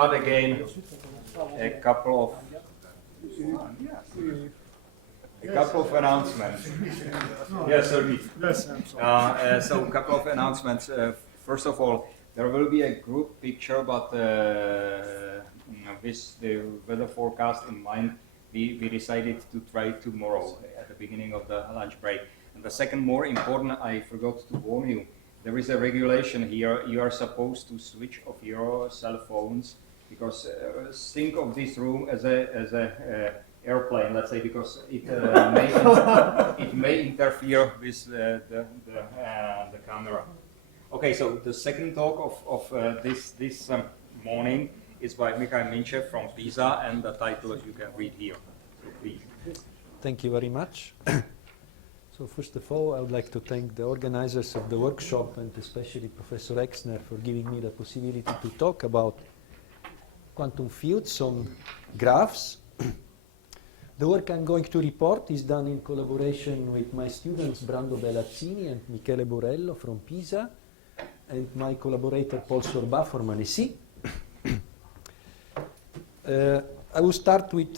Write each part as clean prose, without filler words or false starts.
Start again a couple of announcements. Yes, certainly. So a couple of announcements. First of all, there will be a group picture, but with the weather forecast in mind, we decided to try tomorrow at the beginning of the lunch break. And the second, more important, I forgot to warn you. There is a regulation here. You are supposed to switch off your cell phones, because think of this room as a airplane, let's say, because it may interfere with the camera. Okay, so the second talk of this morning is by Mikhail Minchev from PISA, and the title you can read here. So please. Thank you very much. So first of all, I would like to thank the organizers of the workshop, and especially Professor Exner, for giving me the possibility to talk about quantum fields on graphs. The work I'm going to report is done in collaboration with my students Brando Bellazzini and Michele Borello from PISA, and my collaborator Paul Sorba from Annecy. I will start with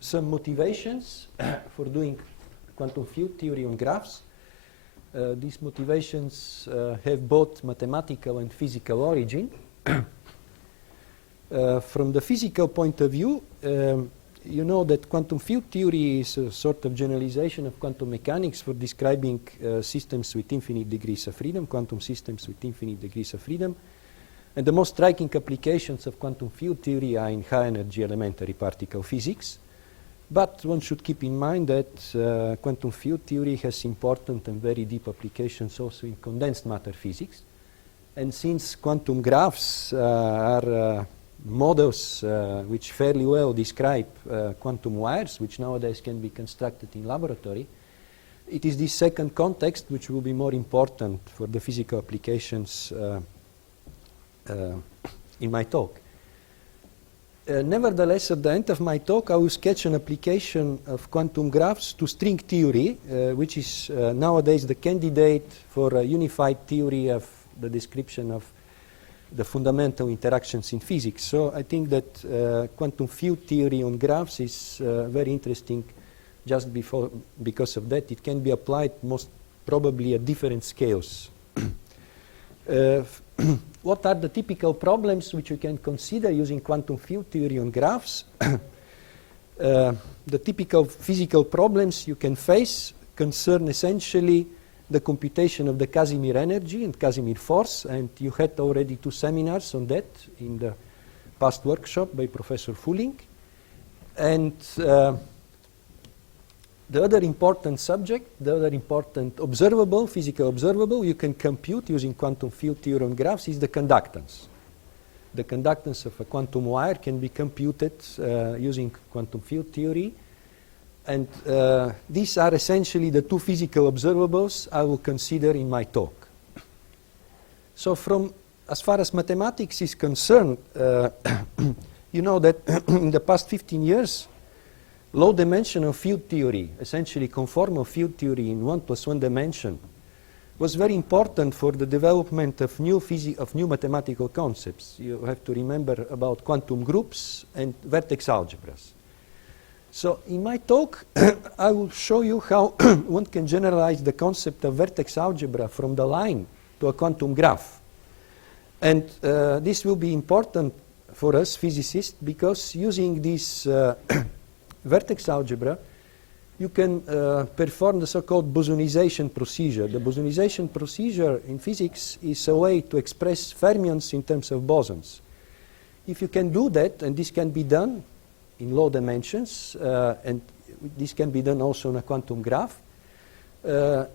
some motivations for doing quantum field theory on graphs. These motivations have both mathematical and physical origin. From the physical point of view, you know that quantum field theory is a sort of generalization of quantum mechanics for describing systems with infinite degrees of freedom, quantum systems with infinite degrees of freedom. And the most striking applications of quantum field theory are in high-energy elementary particle physics. But one should keep in mind that quantum field theory has important and very deep applications also in condensed matter physics. And since quantum graphs are models which fairly well describe quantum wires, which nowadays can be constructed in laboratory, it is this second context which will be more important for the physical applications in my talk. Nevertheless, at the end of my talk, I will sketch an application of quantum graphs to string theory, which is nowadays the candidate for a unified theory of the description of the fundamental interactions in physics. So I think that quantum field theory on graphs is very interesting just because of that. It can be applied most probably at different scales. What are the typical problems which you can consider using quantum field theory on graphs? The typical physical problems you can face concern essentially the computation of the Casimir energy and Casimir force, and you had already 2 seminars on that in the past workshop by Professor Fulling. And the other important subject, the other important observable, physical observable, you can compute using quantum field theory on graphs is the conductance. The conductance of a quantum wire can be computed using quantum field theory. And these are essentially the 2 physical observables I will consider in my talk. So as far as mathematics is concerned, you know that in the past 15 years, low-dimensional field theory, essentially conformal field theory in 1 + 1 dimension, was very important for the development of new mathematical concepts. You have to remember about quantum groups and vertex algebras. So in my talk, I will show you how one can generalize the concept of vertex algebra from the line to a quantum graph. And this will be important for us physicists, because using this vertex algebra, you can perform the so-called bosonization procedure. The bosonization procedure in physics is a way to express fermions in terms of bosons. If you can do that, and this can be done in low dimensions, and this can be done also on a quantum graph,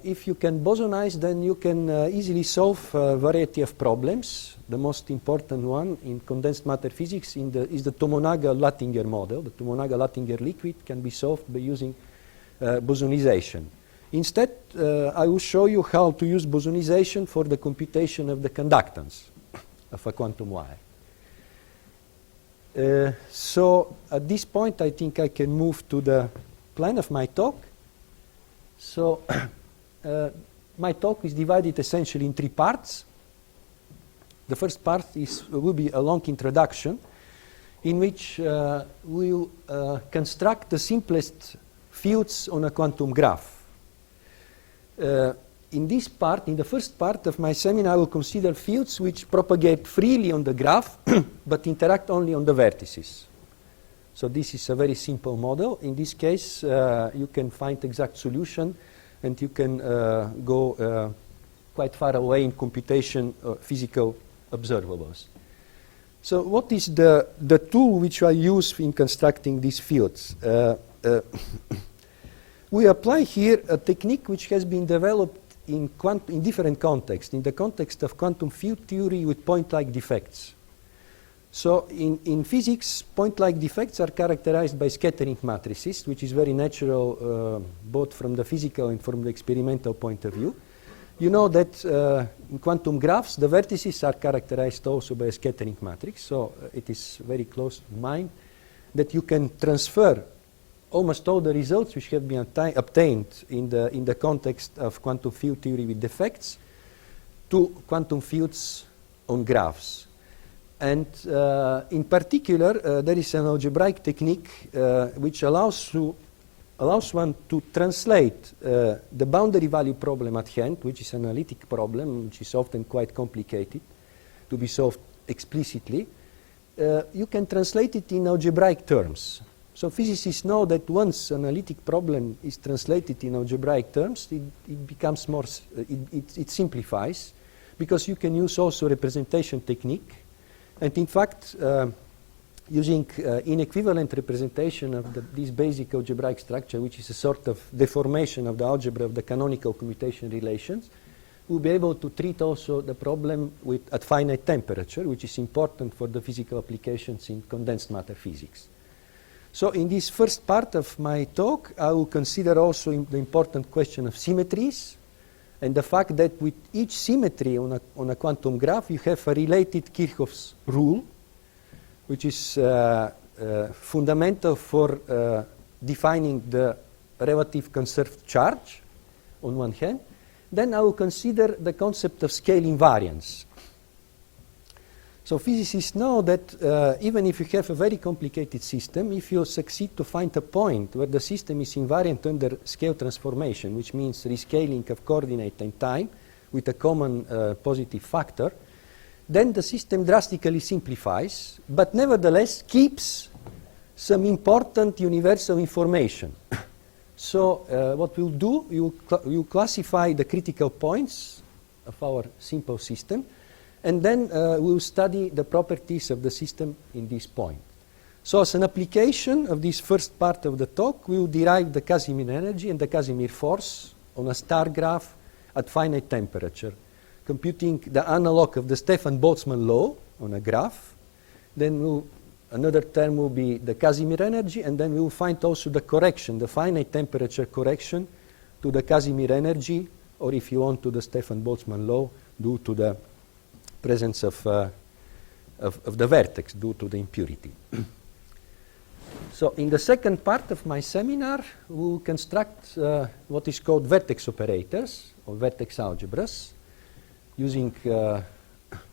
if you can bosonize, then you can easily solve a variety of problems. The most important one in condensed matter physics is the Tomonaga-Lattinger model. The Tomonaga-Lattinger liquid can be solved by using bosonization. Instead, I will show you how to use bosonization for the computation of the conductance of a quantum wire. So at this point, I think I can move to the plan of my talk. So my talk is divided essentially in 3 parts. The first part will be a long introduction in which we'll construct the simplest fields on a quantum graph. In the first part of my seminar, I will consider fields which propagate freely on the graph but interact only on the vertices. So this is a very simple model. In this case, you can find exact solution and you can go quite far away in computation physical observables. So what is the tool which I use in constructing these fields? We apply here a technique which has been developed in different contexts. In the context of quantum field theory with point-like defects. So in physics, point-like defects are characterized by scattering matrices, which is very natural both from the physical and from the experimental point of view. You know that in quantum graphs, the vertices are characterized also by a scattering matrix. So it is very close to mind that you can transfer almost all the results which have been obtained in the context of quantum field theory with defects to quantum fields on graphs. And in particular, there is an algebraic technique which allows one to translate the boundary value problem at hand, which is an analytic problem, which is often quite complicated to be solved explicitly. You can translate it in algebraic terms. So physicists know that once an analytic problem is translated in algebraic terms, it becomes more, it simplifies, because you can use also representation technique. And in fact, using inequivalent representation of this basic algebraic structure, which is a sort of deformation of the algebra of the canonical commutation relations, we'll be able to treat also the problem at finite temperature, which is important for the physical applications in condensed matter physics. So in this first part of my talk, I will consider also the important question of symmetries and the fact that with each symmetry on a quantum graph, you have a related Kirchhoff's rule, which is fundamental for defining the relative conserved charge on one hand. Then I will consider the concept of scale invariance. So physicists know that even if you have a very complicated system, if you succeed to find a point where the system is invariant under scale transformation, which means rescaling of coordinate and time with a common positive factor, then the system drastically simplifies, but nevertheless keeps some important universal information. So what we'll do, we'll classify the critical points of our simple system, and then we'll study the properties of the system in this point. So as an application of this first part of the talk, we will derive the Casimir energy and the Casimir force on a star graph at finite temperature, computing the analog of the Stefan-Boltzmann law on a graph. Then another term will be the Casimir energy, and then we will find also the correction, the finite temperature correction to the Casimir energy, or if you want, to the Stefan-Boltzmann law, due to the presence of the vertex, due to the impurity. So in the second part of my seminar, we will construct what is called vertex operators, or vertex algebras, using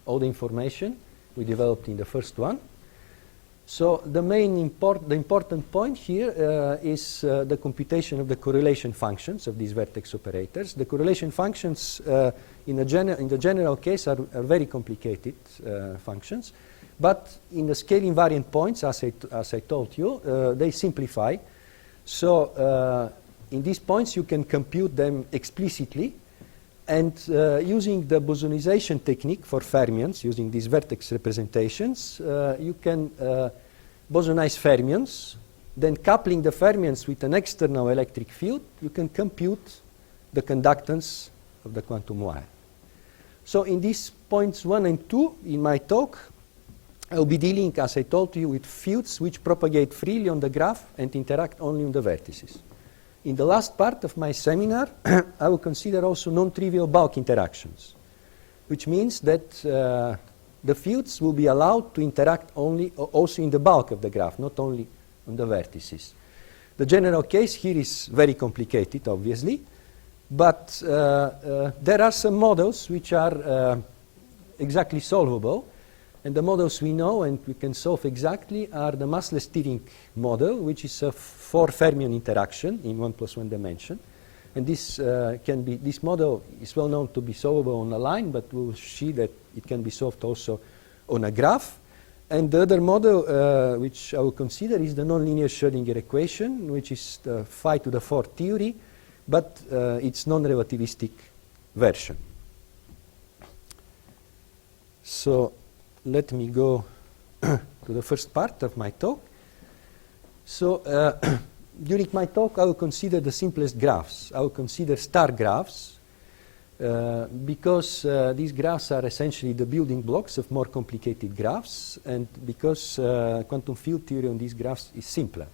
all the information we developed in the first one. So the important point here is the computation of the correlation functions of these vertex operators. The correlation functions in the general case are very complicated functions, but in the scale invariant points, as I told you, they simplify. So in these points you can compute them explicitly, and using the bosonization technique for fermions, using these vertex representations, you can bosonize fermions. Then coupling the fermions with an external electric field, you can compute the conductance of the quantum wire. So in these points 1 and 2 in my talk, I will be dealing, as I told you, with fields which propagate freely on the graph and interact only on the vertices. In the last part of my seminar, I will consider also non-trivial bulk interactions, which means that the fields will be allowed to interact also in the bulk of the graph, not only on the vertices. The general case here is very complicated, obviously, but there are some models which are exactly solvable. And the models we know and we can solve exactly are the massless steering model, which is a 4 fermion interaction in 1+1 dimension. And this this model is well known to be solvable on a line, but we'll see that it can be solved also on a graph. And the other model, which I will consider, is the nonlinear Schrödinger equation, which is the phi to the 4th theory, but it's non-relativistic version. So let me go to the first part of my talk. So during my talk, I will consider the simplest graphs. I will consider star graphs because these graphs are essentially the building blocks of more complicated graphs, and because quantum field theory on these graphs is simpler.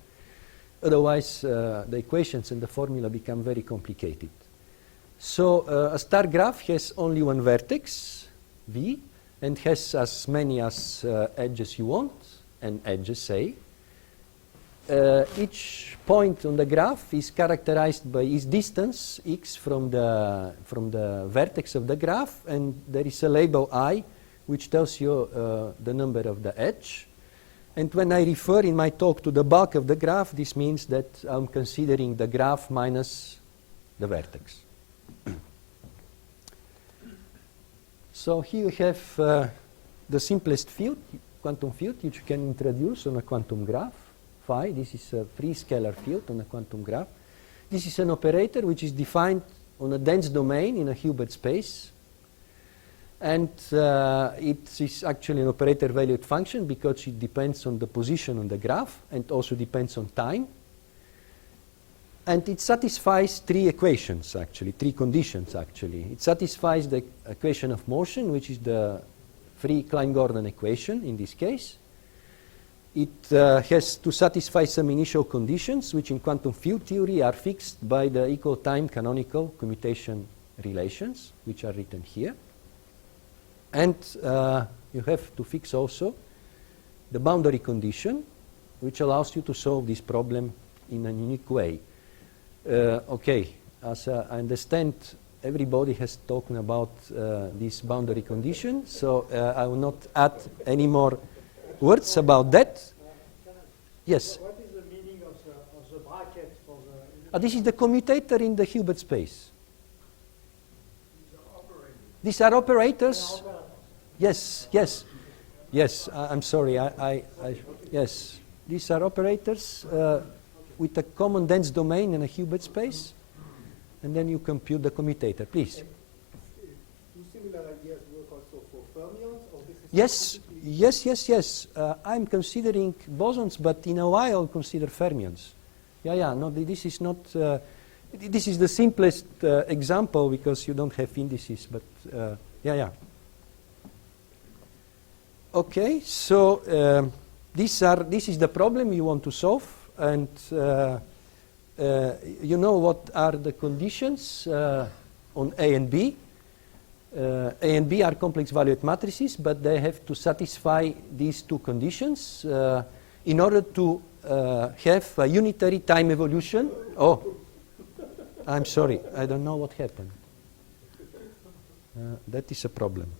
Otherwise, the equations and the formula become very complicated. So a star graph has only one vertex, V, and has as many as edges you want, and edges say. Each point on the graph is characterized by its distance, x, from the vertex of the graph, and there is a label I, which tells you the number of the edge. And when I refer in my talk to the bulk of the graph, this means that I'm considering the graph minus the vertex. So here we have the simplest field, quantum field, which you can introduce on a quantum graph. Phi, this is a free scalar field on a quantum graph. This is an operator which is defined on a dense domain in a Hilbert space. And it is actually an operator valued function because it depends on the position on the graph and also depends on time. And it satisfies 3 equations, actually, 3 conditions, actually. It satisfies the equation of motion, which is the free Klein-Gordon equation in this case. It has to satisfy some initial conditions, which in quantum field theory are fixed by the equal time canonical commutation relations, which are written here. And you have to fix also the boundary condition, which allows you to solve this problem in a unique way. Okay, as I understand, everybody has talked about this boundary condition, so I will not add any more words about that. Yes? What is the meaning of the bracket for the... This is the commutator in the Hilbert space. These are operators. Yes, yes. Yes, I'm sorry. Yes, these are operators with a common dense domain in a Hilbert space, and then you compute the commutator. Please. Do similar ideas work also for fermions? Or this is Yes. I'm considering bosons, but in a while I'll consider fermions. No, this is not... this is the simplest example because you don't have indices, but Okay, so this is the problem you want to solve, and you know what are the conditions on A and B. A and B are complex valued matrices, but they have to satisfy these 2 conditions in order to have a unitary time evolution. Oh, I'm sorry, I don't know what happened. That is a problem.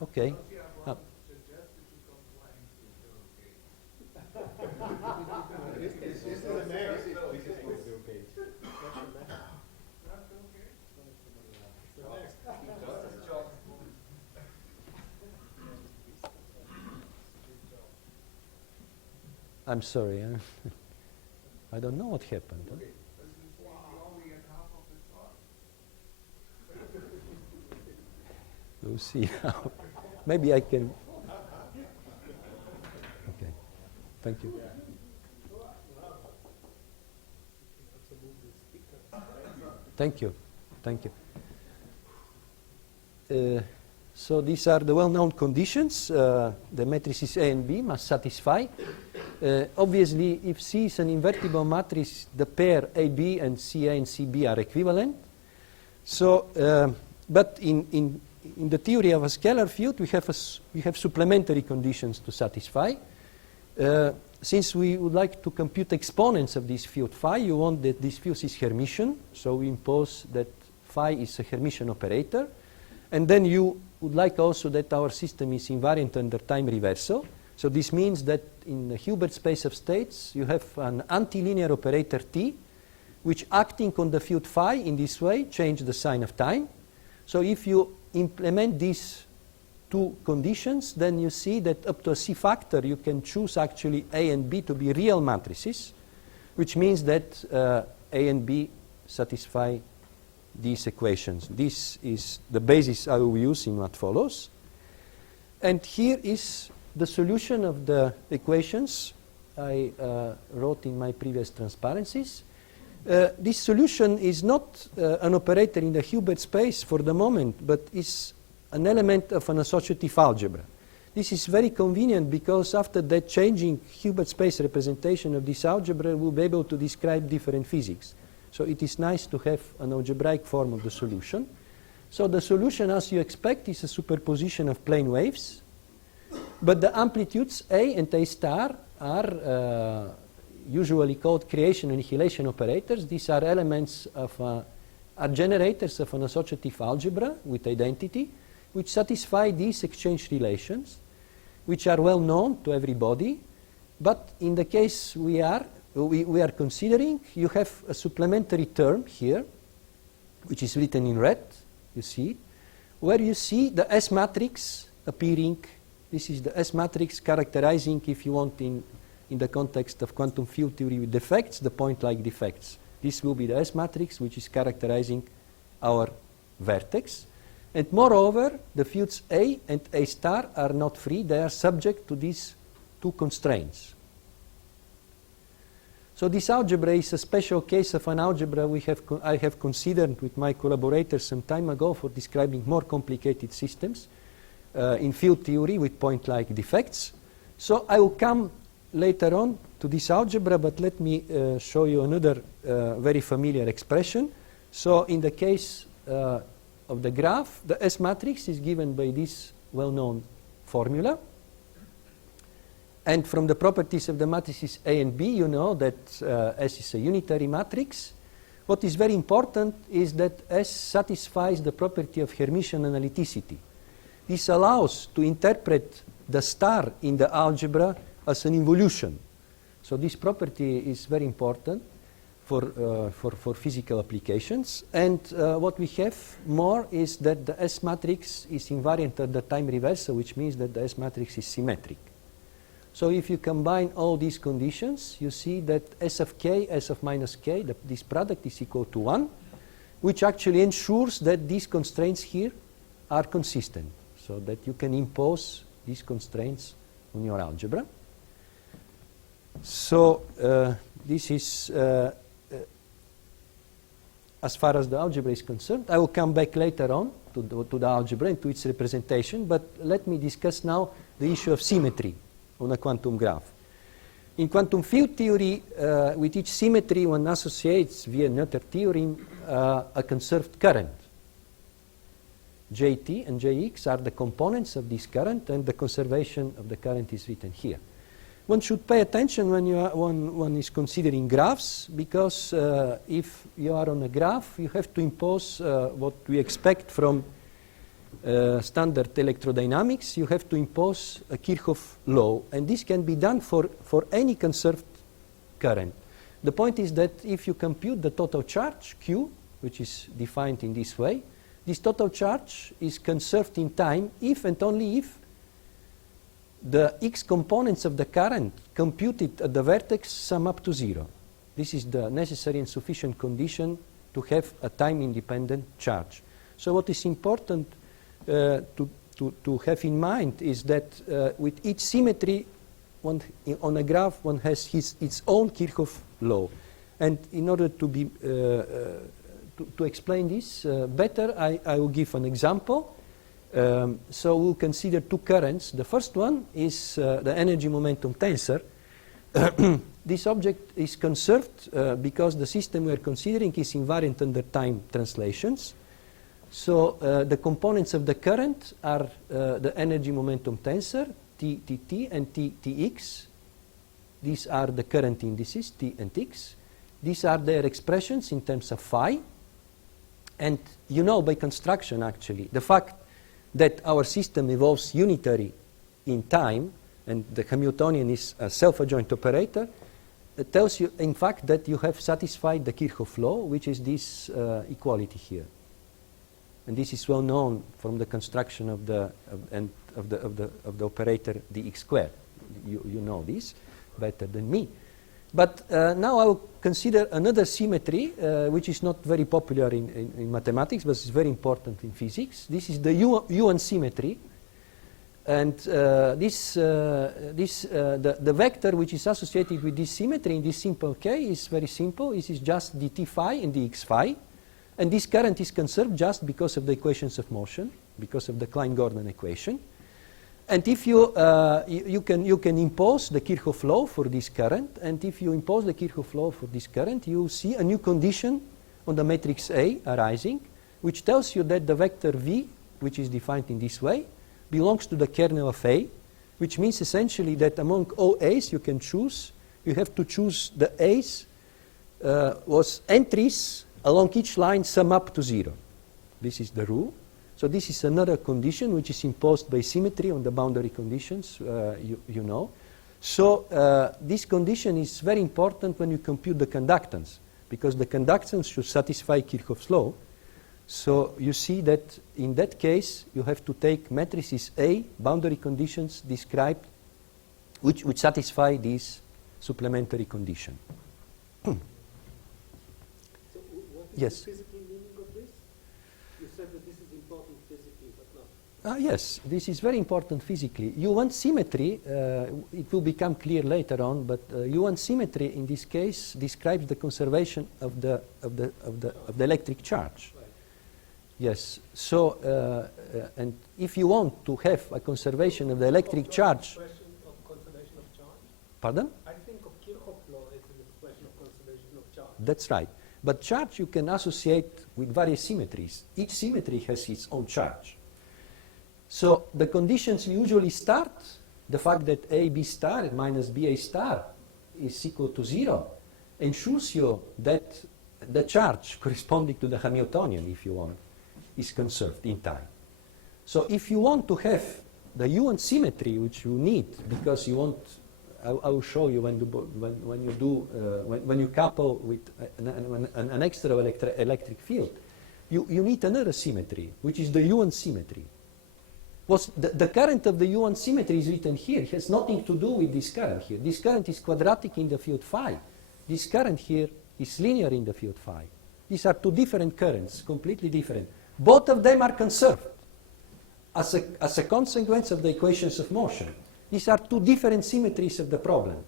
Okay. I'm sorry. I don't know what happened. Huh? We'll see now. Maybe I can. Okay. Thank you. Thank you. Thank you. So these are the well-known conditions. The matrices A and B must satisfy. Obviously, if C is an invertible matrix, the pair AB and CA and CB are equivalent. So, but in the theory of a scalar field, we have supplementary conditions to satisfy. Since we would like to compute exponents of this field phi, you want that this field is Hermitian, so we impose that phi is a Hermitian operator. And then you would like also that our system is invariant under time reversal. So this means that in the Hilbert space of states, you have an antilinear operator T, which acting on the field phi in this way change the sign of time. So if you implement these two conditions, then you see that up to a C factor you can choose actually A and B to be real matrices, which means that A and B satisfy these equations. This is the basis I will use in what follows. And here is the solution of the equations I wrote in my previous transparencies. This solution is not an operator in the Hilbert space for the moment, but is an element of an associative algebra. This is very convenient because after that changing Hilbert space representation of this algebra, we'll be able to describe different physics. So it is nice to have an algebraic form of the solution. So the solution, as you expect, is a superposition of plane waves, but the amplitudes A and A star are usually called creation annihilation operators. These are elements of are generators of an associative algebra with identity, which satisfy these exchange relations, which are well known to everybody. But in the case we are considering, you have a supplementary term here, which is written in red, you see, where you see the S matrix appearing. This is the S matrix characterizing, if you want, in the context of quantum field theory with defects, the point-like defects. This will be the S matrix, which is characterizing our vertex. And moreover, the fields A and A star are not free. They are subject to these two constraints. So this algebra is a special case of an algebra I have considered with my collaborators some time ago for describing more complicated systems in field theory with point-like defects. So I will come later on to this algebra, but let me show you another very familiar expression. So in the case of the graph, the S matrix is given by this well-known formula. And from the properties of the matrices A and B, you know that S is a unitary matrix. What is very important is that S satisfies the property of Hermitian analyticity. This allows to interpret the star in the algebra as an involution. So this property is very important for physical applications. And what we have more is that the S matrix is invariant at the time reversal, which means that the S matrix is symmetric. So if you combine all these conditions, you see that S of k, S of minus k, this product is equal to 1, which actually ensures that these constraints here are consistent, so that you can impose these constraints on your algebra. So this is as far as the algebra is concerned. I will come back later on to the algebra and to its representation, but let me discuss now the issue of symmetry on a quantum graph. In quantum field theory, with each symmetry one associates via Noether theorem a conserved current. Jt and Jx are the components of this current, and the conservation of the current is written here. One should pay attention when one is considering graphs, because if you are on a graph, you have to impose what we expect from standard electrodynamics. You have to impose a Kirchhoff law, and this can be done for any conserved current. The point is that if you compute the total charge, Q, which is defined in this way, this total charge is conserved in time if and only if the x components of the current computed at the vertex sum up to 0. This is the necessary and sufficient condition to have a time-independent charge. So what is important to have in mind is that with each symmetry on a graph, one has its own Kirchhoff law. And in order to be to explain this better, I will give an example. So we'll consider two currents. The first one is the energy momentum tensor. This object is conserved because the system we are considering is invariant under time translations. So the components of the current are the energy momentum tensor, T and Tx, These are the current indices, T and X. These are their expressions in terms of phi. And you know by construction, actually, the fact that our system evolves unitary in time, and the Hamiltonian is a self-adjoint operator, it tells you, in fact, that you have satisfied the Kirchhoff law, which is this equality here. And this is well known from the construction of the operator dx squared. You know this better than me. But now I will consider another symmetry, which is not very popular in mathematics, but is very important in physics. This is the Yuan symmetry. And the vector which is associated with this symmetry in this simple case is very simple. This is just dt phi and dx phi. And this current is conserved just because of the equations of motion, because of the Klein-Gordon equation. And if you can impose the Kirchhoff law for this current, and if you impose the Kirchhoff law for this current, you see a new condition on the matrix A arising, which tells you that the vector V, which is defined in this way, belongs to the kernel of A, which means essentially that among all A's you can choose, you have to choose the A's whose entries along each line sum up to 0. This is the rule. So this is another condition which is imposed by symmetry on the boundary conditions, you know. So this condition is very important when you compute the conductance, because the conductance should satisfy Kirchhoff's law. So you see that in that case, you have to take matrices A, boundary conditions described, which satisfy this supplementary condition. So what is Yes. the physical meaning of this? You said that this is important physically, but not. Yes, this is very important physically. U1 symmetry, it will become clear later on, but U1 symmetry in this case describes the conservation of the electric charge. Right. Yes. So, and if you want to have a conservation of the electric charge, Expression of conservation of charge? pardon? I think of Kirchhoff law as an expression of conservation of charge. That's right. But charge you can associate with various symmetries. Each symmetry has its own charge. So the conditions usually start, the fact that A B star minus B A star is equal to 0, ensures you that the charge corresponding to the Hamiltonian, if you want, is conserved in time. So if you want to have the U1 symmetry, which you need, because you want, I will show you when you couple with an extra electric field, you need another symmetry, which is the U1 symmetry. The current of the U1 symmetry is written here. It has nothing to do with this current here. This current is quadratic in the field phi. This current here is linear in the field phi. These are two different currents, completely different. Both of them are conserved as a consequence of the equations of motion. These are two different symmetries of the problem.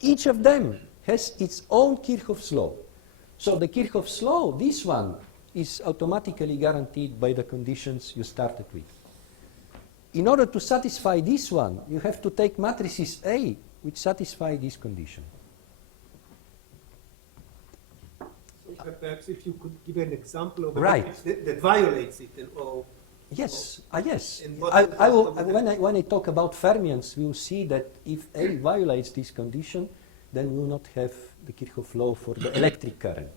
Each of them has its own Kirchhoff's law. So the Kirchhoff's law, this one, is automatically guaranteed by the conditions you started with. In order to satisfy this one, you have to take matrices A, which satisfy this condition. So perhaps if you could give an example of a Right. matrix that violates it, or Yes, yes. And what I will, of the- when I talk about fermions, we will see that if A violates this condition, then we will not have the Kirchhoff law for the electric current.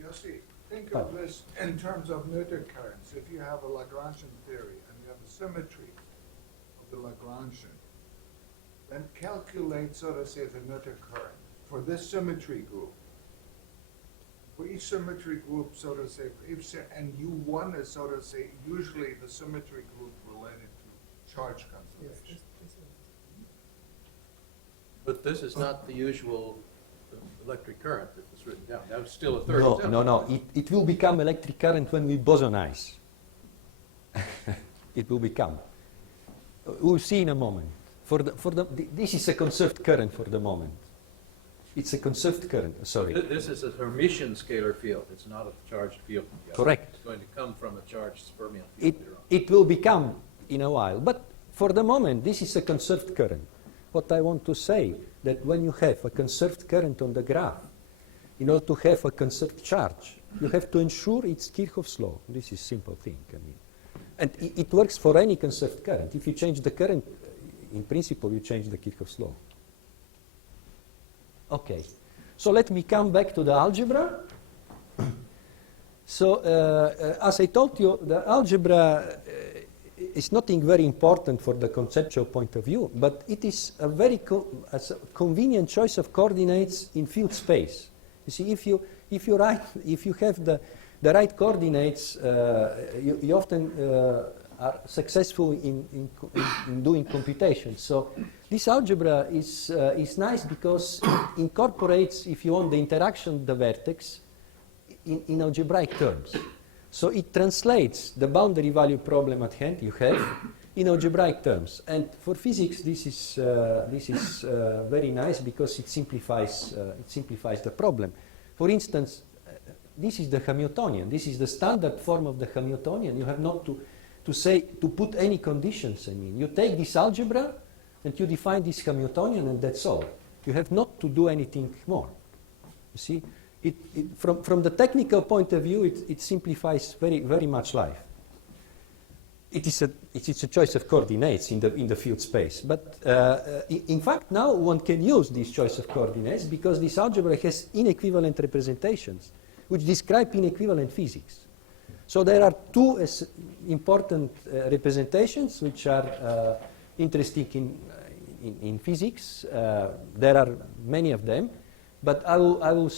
You see, think But- of this in terms of Noether currents. If you have a Lagrangian theory and you have a symmetry of the Lagrangian, then calculate, so to say, the Noether current for this symmetry group. For each symmetry group, so to say, and U1 is, so to say, usually the symmetry group related to charge conservation. But this is not the usual electric current that was written down. That was still a third No, example. no. It will become electric current when we bosonize. It will become. We'll see in a moment. This is a conserved current for the moment. It's a conserved current. Sorry. This is a Hermitian scalar field. It's not a charged field. Correct. It's going to come from a charged fermion field later on. It will become in a while. But for the moment, this is a conserved current. What I want to say, that when you have a conserved current on the graph, in order to have a conserved charge, you have to ensure it's Kirchhoff's law. This is a simple thing. I mean. And it works for any conserved current. If you change the current, in principle, you change the Kirchhoff's law. Okay, so let me come back to the algebra. So, as I told you, the algebra is nothing very important for the conceptual point of view, but it is a very convenient choice of coordinates in field space. You see, if you have the right coordinates, you often are successful in doing computations. So this algebra is nice because it incorporates, if you want, the interaction of the vertex in algebraic terms. So it translates the boundary value problem at hand you have in algebraic terms. And for physics, this is very nice because it simplifies the problem. For instance, this is the Hamiltonian. This is the standard form of the Hamiltonian. You have not to put any conditions. I mean, you take this algebra and you define this Hamiltonian, and that's all. You have not to do anything more. You see, from the technical point of view, it simplifies very, very much life. It is a choice of coordinates in the field space. But in fact, now one can use this choice of coordinates because this algebra has inequivalent representations which describe inequivalent physics. So there are two important representations which are interesting in physics. There are many of them, but I will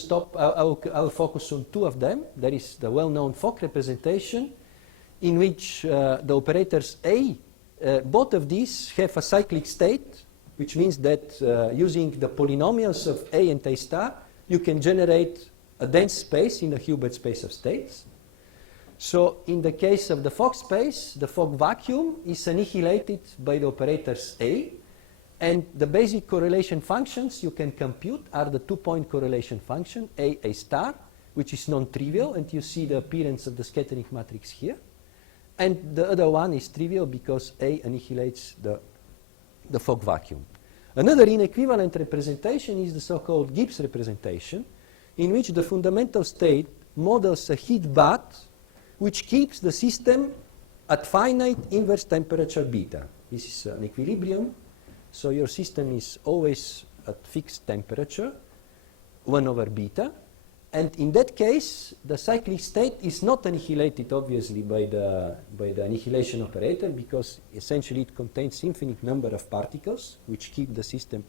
focus on two of them. There is the well-known Fock representation, in which the operators A, both of these have a cyclic state, which means that using the polynomials of A and A star, you can generate a dense space in the Hilbert space of states. So in the case of the Fock space, the Fock vacuum is annihilated by the operators A, and the basic correlation functions you can compute are the two-point correlation function A star, which is non-trivial, and you see the appearance of the scattering matrix here. And the other one is trivial because A annihilates the Fock vacuum. Another inequivalent representation is the so-called Gibbs representation, in which the fundamental state models a heat bath which keeps the system at finite inverse temperature beta. This is an equilibrium, so your system is always at fixed temperature, 1 over beta. And in that case, the cyclic state is not annihilated, obviously, by the annihilation operator, because essentially it contains infinite number of particles, which keep the system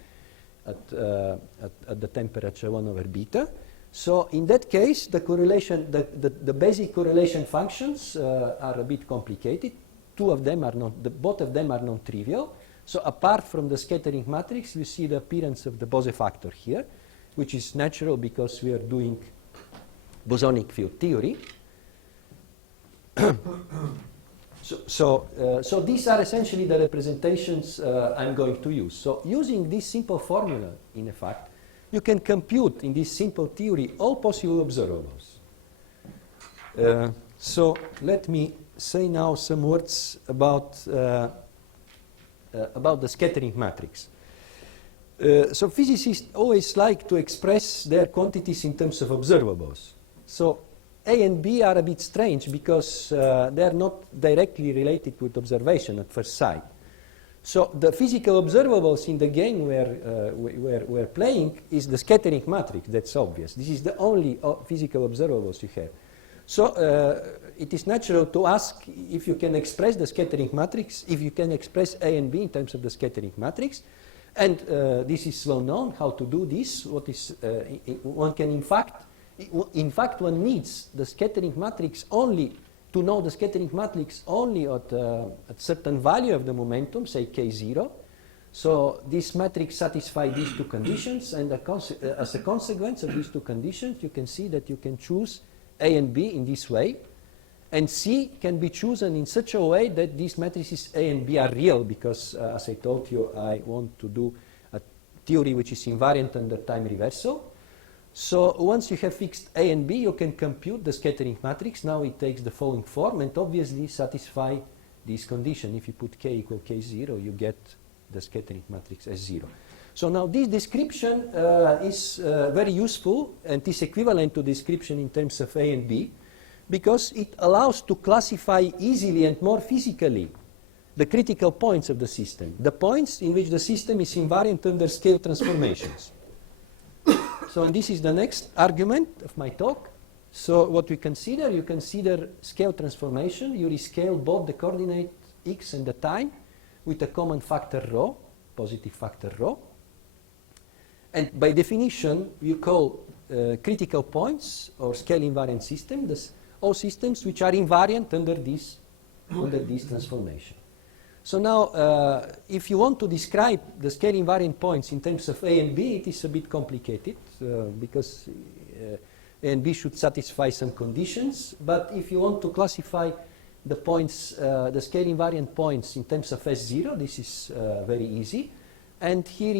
at the temperature 1 over beta. So in that case, the correlation, the basic correlation functions are a bit complicated. Both of them are non-trivial. So apart from the scattering matrix, you see the appearance of the Bose factor here, which is natural because we are doing bosonic field theory. So these are essentially the representations I'm going to use. So using this simple formula, in effect, you can compute in this simple theory all possible observables. So let me say now some words about the scattering matrix. So physicists always like to express their quantities in terms of observables. So A and B are a bit strange because they are not directly related with observation at first sight. So the physical observables in the game we're playing is the scattering matrix. That's obvious. This is the only physical observables you have. So it is natural to ask if you can express the scattering matrix, if you can express A and B in terms of the scattering matrix. And this is well known how to do this. One can in fact one needs the scattering matrix only to know the scattering matrix only at certain value of the momentum, say K0. So this matrix satisfies these two conditions, and as a consequence of these two conditions, you can see that you can choose A and B in this way, and C can be chosen in such a way that these matrices A and B are real, because as I told you, I want to do a theory which is invariant under time reversal. So once you have fixed A and B, you can compute the scattering matrix. Now it takes the following form and obviously satisfy this condition. If you put K equal K0, you get the scattering matrix as 0. So now this description is very useful and is equivalent to description in terms of A and B, because it allows to classify easily and more physically the critical points of the system, the points in which the system is invariant under scale transformations. So and this is the next argument of my talk. So what we consider, you consider scale transformation. You rescale both the coordinate x and the time with a common factor rho, positive factor rho. And by definition, you call critical points or scale invariant systems all systems which are invariant under this transformation. So now, if you want to describe the scale invariant points in terms of A and B, it is a bit complicated because A and B should satisfy some conditions. But if you want to classify the points, the scale invariant points in terms of S0, this is very easy. And here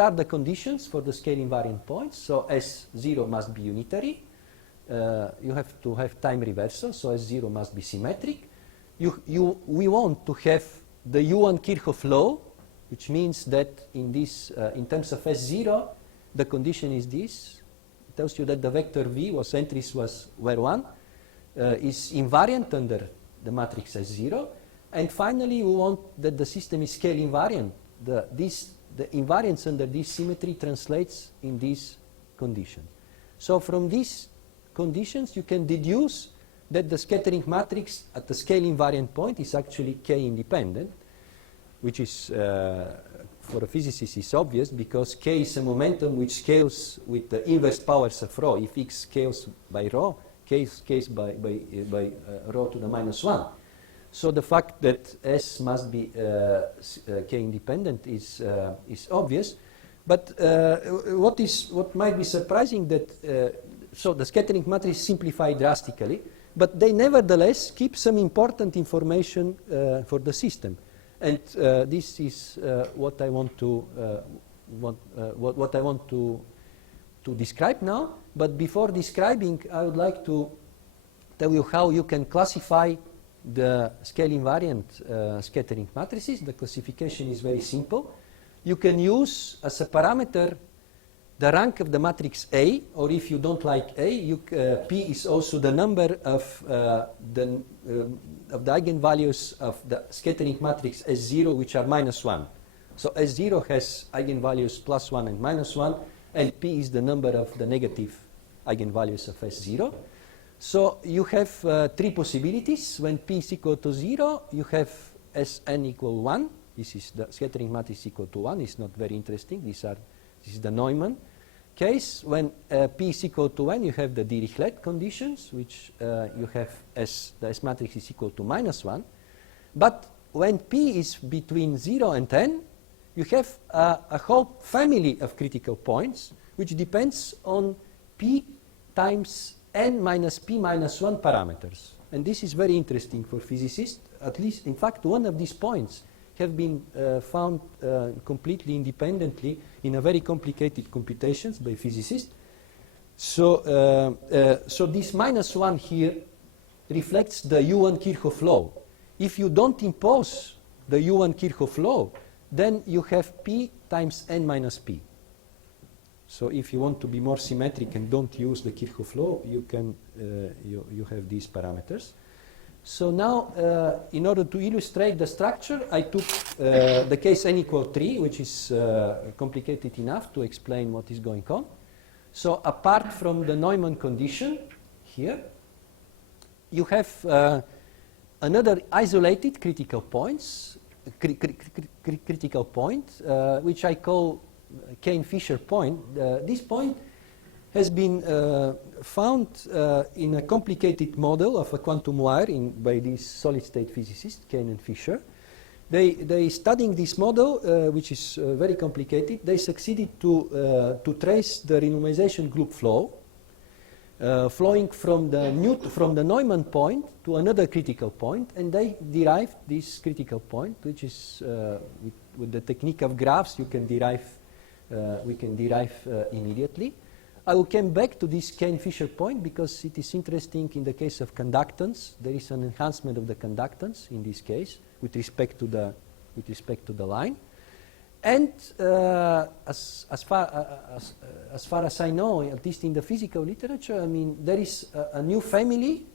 are the conditions for the scale invariant points. So S0 must be unitary. You have to have time reversal, so S0 must be symmetric. We want to have the U1 Kirchhoff law, which means that in terms of S0, the condition is this. It tells you that the vector V was entries were 1, is invariant under the matrix S0. And finally, we want that the system is scale invariant. The invariance under this symmetry translates in this condition. So from these conditions, you can deduce that the scattering matrix at the scale invariant point is actually K independent, which is, for a physicist, is obvious because K is a momentum which scales with the inverse powers of rho. If X scales by rho, K scales by rho to the minus 1. So the fact that S must be K independent is obvious. But what might be surprising that so the scattering matrix simplify drastically, but they nevertheless keep some important information for the system, and this is what I want to describe now. But before describing, I would like to tell you how you can classify the scale invariant scattering matrices. The classification is very simple. You can use as a parameter the rank of the matrix A, or if you don't like A, P is also the number of the eigenvalues of the scattering matrix S0, which are minus 1. So S0 has eigenvalues plus 1 and minus 1, and P is the number of the negative eigenvalues of S0. So you have three possibilities. When P is equal to 0, you have Sn equal 1. This is the scattering matrix equal to 1. It's not very interesting. This is the Neumann case. When P is equal to 1, you have the Dirichlet conditions, which you have the S matrix is equal to minus 1. But when P is between 0 and 10, you have a whole family of critical points, which depends on P times N minus P minus 1 parameters. And this is very interesting for physicists. At least, in fact, one of these points have been found completely independently in a very complicated computations by physicists. So, so this minus 1 here reflects the U1 Kirchhoff law. If you don't impose the U1 Kirchhoff law, then you have P times N minus P. So if you want to be more symmetric and don't use the Kirchhoff law, you can you have these parameters. So now, in order to illustrate the structure, I took the case n equal 3, which is complicated enough to explain what is going on. So apart from the Neumann condition here, you have another isolated critical points, critical point, which I call Kane-Fisher point. This point has been found in a complicated model of a quantum wire by these solid-state physicists, Kane and Fisher. They studying this model, which is very complicated. They succeeded to trace the renormalization group flow, flowing from the Neumann point to another critical point, and they derived this critical point, which is with the technique of graphs we can derive immediately. I will come back to this Kane-Fisher point because it is interesting in the case of conductance. There is an enhancement of the conductance in this case with respect to the line. And as far as I know, at least in the physical literature, I mean, there is a new family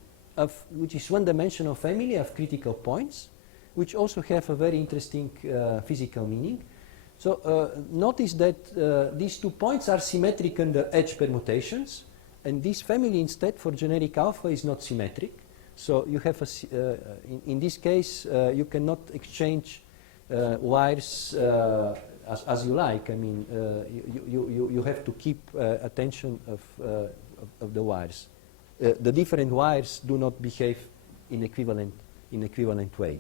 which is one-dimensional family of critical points, which also have a very interesting physical meaning. So notice that these 2 points are symmetric under edge permutations, and this family instead for generic alpha is not symmetric. So you have in this case you cannot exchange wires as you like. I mean, you have to keep attention of the wires. The different wires do not behave in equivalent way.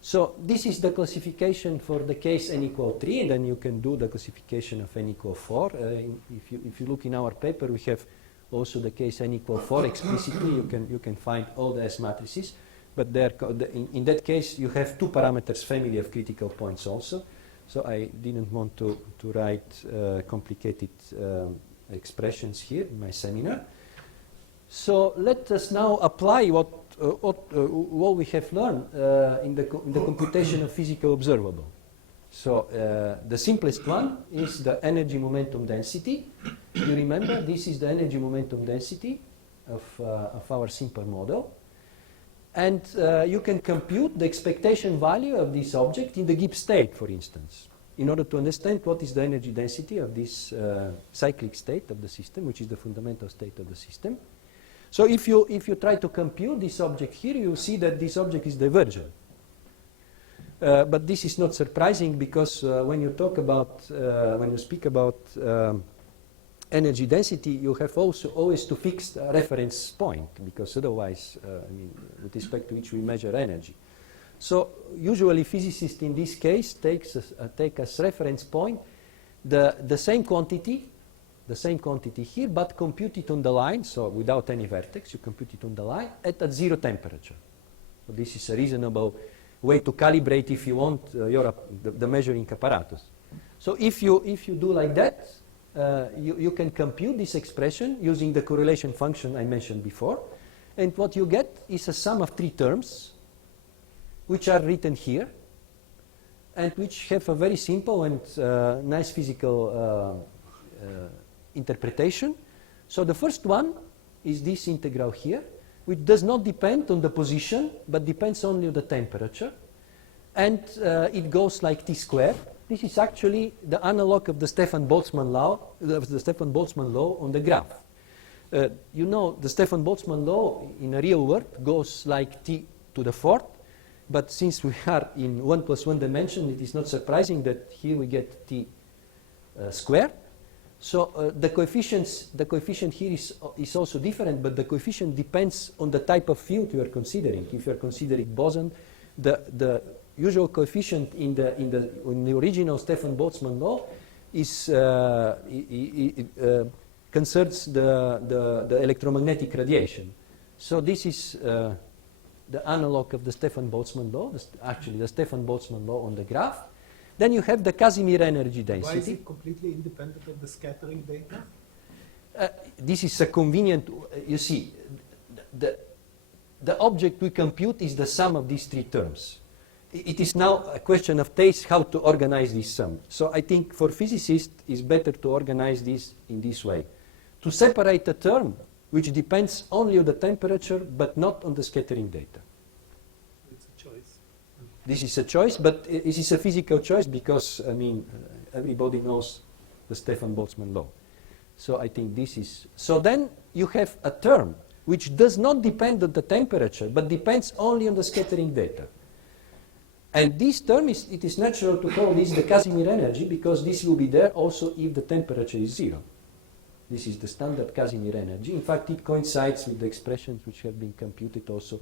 So this is the classification for the case n equal 3, and then you can do the classification of n equal 4. If you look in our paper, we have also the case n equal 4 explicitly. You can find all the S matrices, but in that case you have 2 parameters family of critical points also. So I didn't want to write complicated expressions here in my seminar. So let us now apply what we have learned in the computation of physical observable. So the simplest one is the energy momentum density. You remember this is the energy momentum density of our simple model. And you can compute the expectation value of this object in the Gibbs state, for instance, in order to understand what is the energy density of this cyclic state of the system, which is the fundamental state of the system. So if you try to compute this object here, you see that this object is divergent. But this is not surprising because when you speak about energy density, you have also always to fix a reference point, because otherwise, I mean, with respect to which we measure energy. So usually physicists in this case take as reference point the same quantity here, but compute it on the line, so without any vertex, you compute it on the line at 0 temperature. So this is a reasonable way to calibrate, if you want, the measuring apparatus. So if you do like that, you can compute this expression using the correlation function I mentioned before, and what you get is a sum of 3 terms, which are written here, and which have a very simple and nice physical interpretation. So the first one is this integral here, which does not depend on the position, but depends only on the temperature. And it goes like t squared. This is actually the analog of the Stefan-Boltzmann law, on the graph. You know, the Stefan-Boltzmann law in a real world goes like t to the 4th, but since we are in 1 + 1 dimension, it is not surprising that here we get t squared. So the coefficient here is also different, but the coefficient depends on the type of field you are considering. If you are considering boson, the usual coefficient in the original Stefan-Boltzmann law is concerns the electromagnetic radiation. So this is the analog of the Stefan-Boltzmann law, actually the Stefan-Boltzmann law on the graph. Then you have the Casimir energy density. Why is it completely independent of the scattering data? This is a convenient, you see, the object we compute is the sum of these 3 terms. It is now a question of taste how to organize this sum. So I think for physicists it's better to organize this in this way. To separate a term which depends only on the temperature but not on the scattering data. It's a choice. This is a choice, but it is a physical choice because, I mean, everybody knows the Stefan-Boltzmann law. So I think this is... So then you have a term which does not depend on the temperature, but depends only on the scattering data. And this term, it is natural to call this the Casimir energy because this will be there also if the temperature is 0. This is the standard Casimir energy. In fact, it coincides with the expressions which have been computed also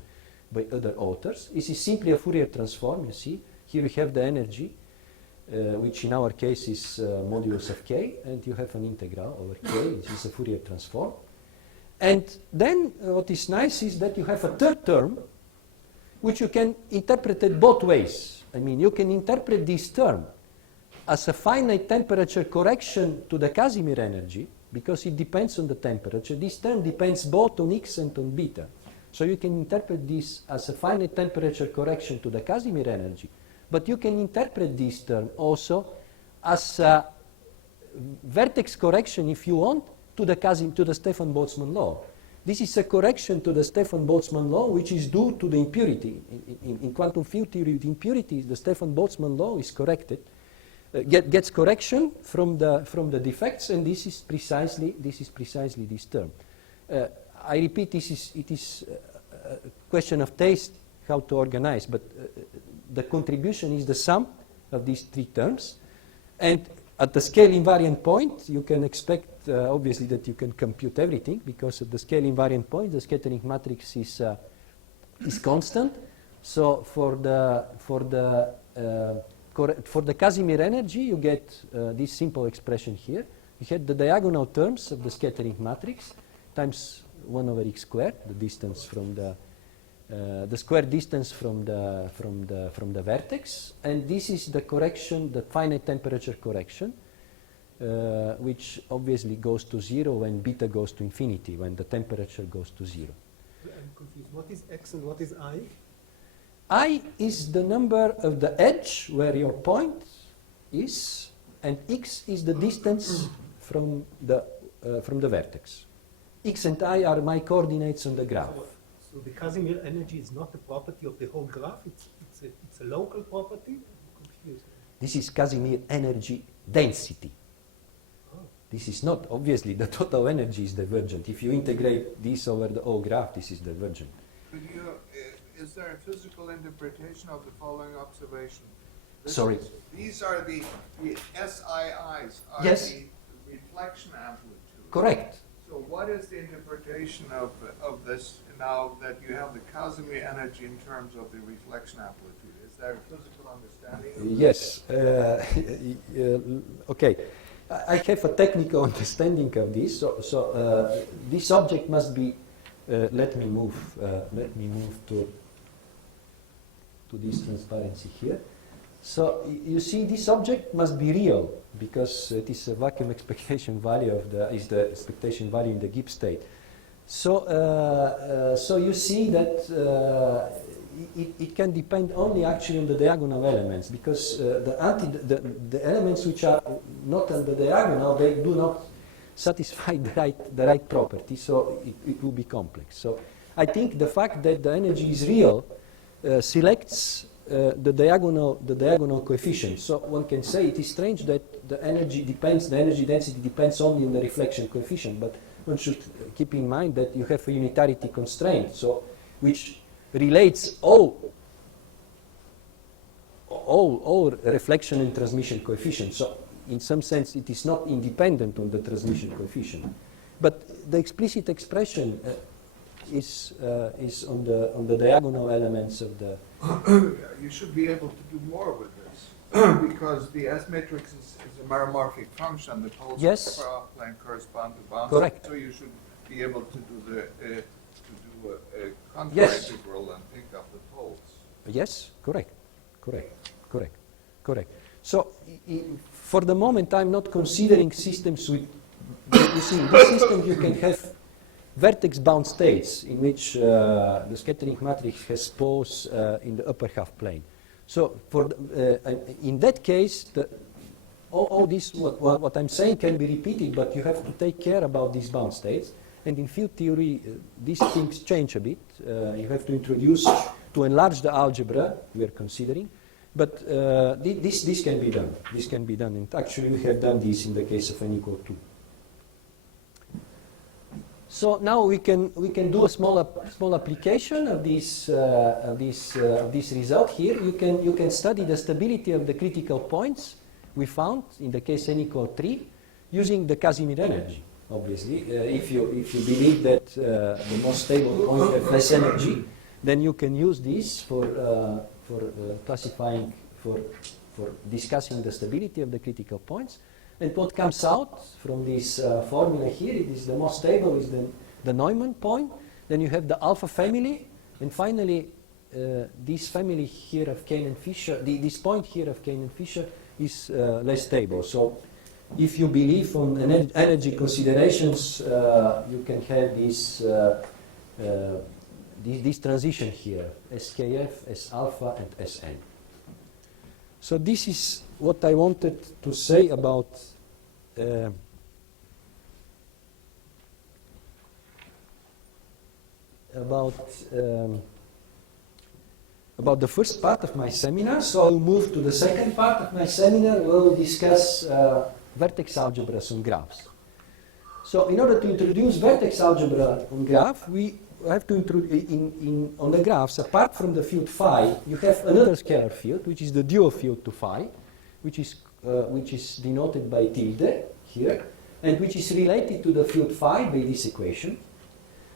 by other authors. This is simply a Fourier transform, you see. Here we have the energy, which in our case is modulus of k, and you have an integral over k. This is a Fourier transform. And then what is nice is that you have a third term, which you can interpret it both ways. I mean, you can interpret this term as a finite temperature correction to the Casimir energy, because it depends on the temperature. This term depends both on x and on beta. So you can interpret this as a finite temperature correction to the Casimir energy, but you can interpret this term also as a vertex correction, if you want, to the Stefan-Boltzmann law. This is a correction to the Stefan-Boltzmann law, which is due to the impurity. In quantum field theory with impurities, the Stefan-Boltzmann law is corrected gets correction from the defects, and this is precisely this term. I repeat, it is a question of taste how to organize, but the contribution is the sum of these three terms, and at the scale invariant point, you can expect obviously that you can compute everything, because at the scale invariant point, the scattering matrix is constant. So for the Casimir energy, you get this simple expression here. You had the diagonal terms of the scattering matrix times 1 over x squared, the distance from the square distance from the vertex, and this is the correction, the finite temperature correction, which obviously goes to 0 when beta goes to infinity, when the temperature goes to 0. I'm confused. What is x and what is I? I is the number of the edge where your point is, and x is the distance from the vertex. X and I are my coordinates on the graph. So the Casimir energy is not a property of the whole graph. It's a local property. I'm confused. This is Casimir energy density. Oh. This is not, obviously, the total energy is divergent. If you integrate this over the whole graph, this is divergent. Could you, is there a physical interpretation of the following observation? Sorry. These are the SIIs, are Yes. the reflection amplitude. Correct. So what is the interpretation of this now that you have the Casimir energy in terms of the reflection amplitude? Is there a physical understanding? Yes. Okay. I have a technical understanding of this. So this object must be. Let me move to this transparency here. So you see, this object must be real because it is a vacuum expectation value of the expectation value in the Gibbs state. So so you see that it can depend only actually on the diagonal elements, because the elements which are not on the diagonal, they do not satisfy the right property, so it will be complex. So I think the fact that the energy is real selects the diagonal coefficient. So one can say it is strange that the energy density depends only on the reflection coefficient, but one should keep in mind that you have a unitarity constraint, so which relates all reflection and transmission coefficients. So in some sense, it is not independent on the transmission coefficient. But the explicit expression is on the diagonal elements of the. You should be able to do more with this because the S matrix is a meromorphic function. The poles Yes. of the plane correspond to bounds. Correct. So you should be able to do a contour Yes. integral and pick up the poles. Yes, correct. So for the moment, I'm not considering systems with. You see, in this system you can have vertex-bound states in which the scattering matrix has poles in the upper half plane. So for in that case, all this what I'm saying can be repeated, but you have to take care about these bound states. And in field theory, these things change a bit. You have to introduce to enlarge the algebra we are considering. But this can be done. This can be done. And actually, we have done this in the case of n equal 2. So now we can do a small application of this result here. You can study the stability of the critical points we found in the case n equal 3 using the Casimir energy. Obviously, if you believe that the most stable point has less energy, then you can use this for classifying, for discussing the stability of the critical points. And what comes out from this formula here, it is the most stable is the Neumann point. Then you have the alpha family, and finally this family here of Kane and Fisher, this point here of Kane and Fisher is less stable. So if you believe on energy considerations, you can have this transition here, SKF, S alpha, and Sn. So this is what I wanted to say about about the first part of my seminar, so I'll move to the second part of my seminar where we'll discuss vertex algebras on graphs. So in order to introduce vertex algebra on graph, we have to introduce on the graphs, apart from the field phi, you have another scalar field, which is the dual field to phi, which is denoted by tilde here, and which is related to the field phi by this equation.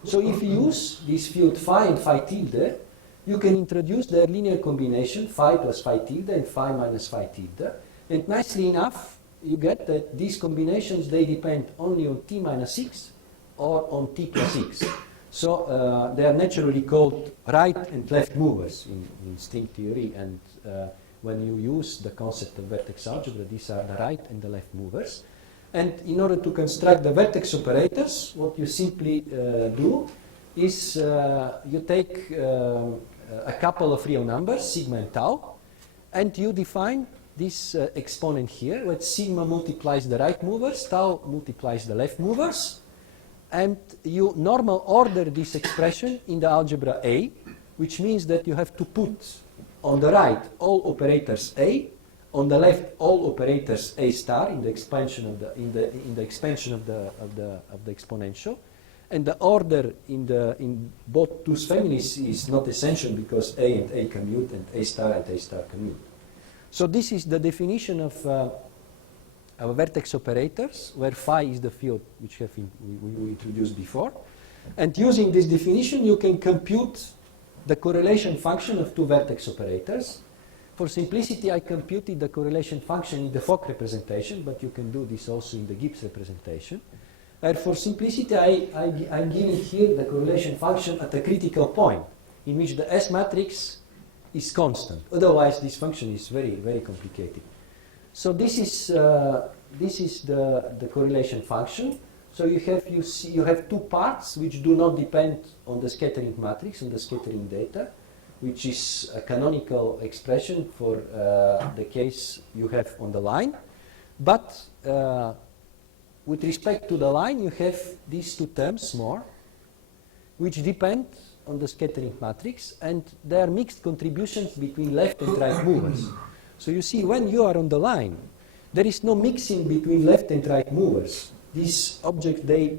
So if you use this field phi and phi tilde, you can introduce their linear combination, phi plus phi tilde and phi minus phi tilde. And nicely enough, you get that these combinations, they depend only on t minus x or on t plus x. So they are naturally called right and left movers in string theory. And when you use the concept of vertex algebra, these are the right and the left movers. And in order to construct the vertex operators, what you simply do is you take a couple of real numbers, sigma and tau, and you define this exponent here, where sigma multiplies the right movers, tau multiplies the left movers, and you normal order this expression in the algebra A, which means that you have to put on the right all operators A, on the left all operators A star in the expansion of the expansion of the exponential. And the order in both two families is not essential because A and A commute and A star and A star commute. So this is the definition of vertex operators, where phi is the field which we introduced before. And using this definition, you can compute the correlation function of two vertex operators. For simplicity, I computed the correlation function in the Fock representation, but you can do this also in the Gibbs representation. And for simplicity, I'm giving here the correlation function at a critical point in which the S matrix is constant. Otherwise, this function is very, very complicated. So this is the correlation function. So you have two parts which do not depend on the scattering matrix, on the scattering data, which is a canonical expression for the case you have on the line. But with respect to the line, you have these two terms more, which depend on the scattering matrix, and there are mixed contributions between left and right movers. So you see, when you are on the line, there is no mixing between left and right movers. These objects, they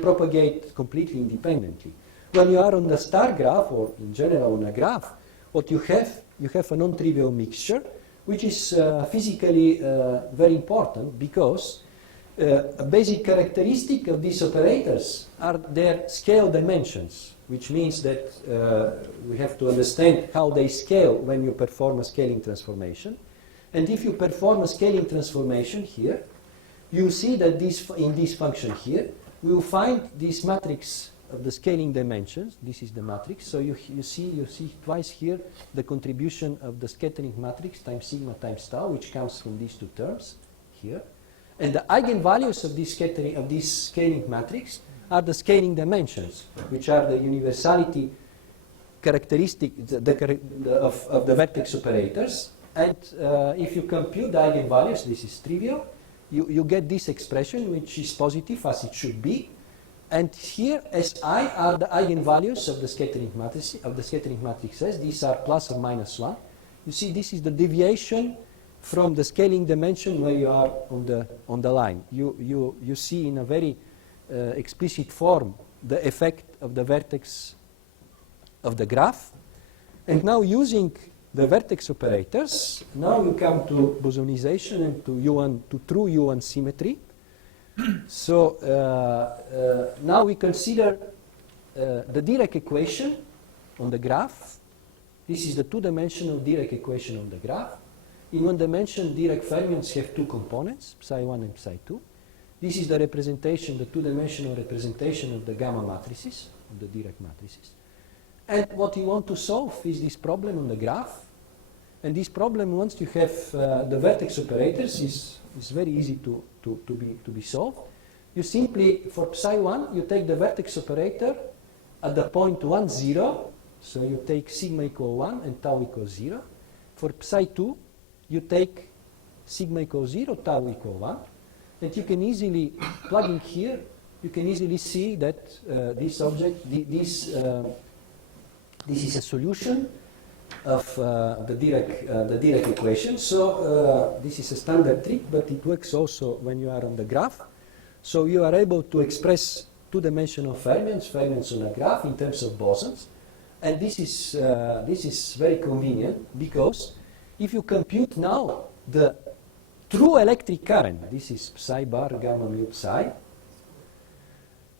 propagate completely independently. When you are on the star graph, or in general on a graph, what you have a non-trivial mixture, which is physically very important because a basic characteristic of these operators are their scale dimensions, which means that we have to understand how they scale when you perform a scaling transformation. And if you perform a scaling transformation here, you see that in this function here, we will find this matrix of the scaling dimensions. This is the matrix. So you see twice here the contribution of the scattering matrix times sigma times tau, which comes from these two terms here. And the eigenvalues of this scaling matrix are the scaling dimensions, which are the universality characteristic of the vertex operators. And if you compute the eigenvalues, this is trivial, you get this expression, which is positive as it should be. And here, Si are the eigenvalues of the scattering matrices. These are plus or minus 1. You see, this is the deviation from the scaling dimension where you are on the line. You see in a very explicit form the effect of the vertex of the graph. And now, using the vertex operators, now you come to bosonization and to true U1 symmetry. So now we consider the Dirac equation on the graph. This is the two-dimensional Dirac equation on the graph. In one dimension, Dirac fermions have two components, psi1 and psi2. This is the representation, the two-dimensional representation of the gamma matrices, of the Dirac matrices. And what you want to solve is this problem on the graph. And this problem, once you have the vertex operators, is very easy to be solved. You simply, for psi1, you take the vertex operator at the point 1, 0. So you take sigma equal 1 and tau equals 0. For psi2, you take sigma equals 0, tau equal 1. And you can easily plug in here, you can easily see that this object, this This is a solution of the Dirac equation. So this is a standard trick, but it works also when you are on the graph. So you are able to express two-dimensional fermions on a graph in terms of bosons. And this is very convenient because if you compute now the true electric current, this is psi bar gamma mu psi.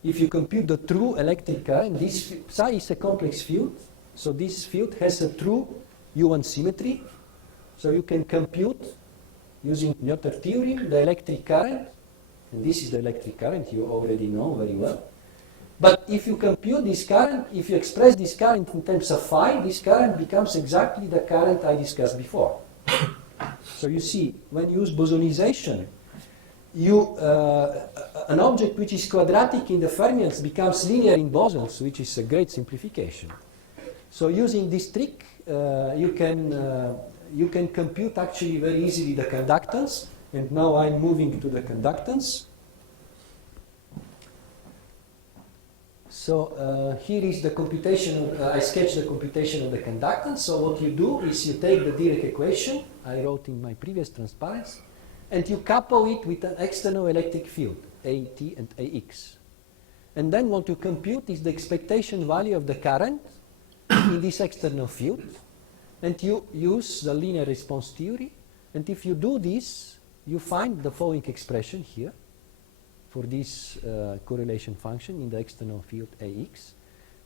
If you compute the true electric current, this psi is a complex field. So this field has a true U1 symmetry. So you can compute using Noether theorem the electric current. And this is the electric current you already know very well. But if you compute this current, if you express this current in terms of phi, this current becomes exactly the current I discussed before. So you see, when you use bosonization, an object which is quadratic in the fermions becomes linear in bosons, which is a great simplification. So using this trick, you can compute actually very easily the conductance. And now I'm moving to the conductance. So here is the computation, I sketched the computation of the conductance. So what you do is you take the Dirac equation, I wrote in my previous transparency, and you couple it with an external electric field, AT and AX. And then what you compute is the expectation value of the current in this external field. And you use the linear response theory. And if you do this, you find the following expression here for this correlation function in the external field AX,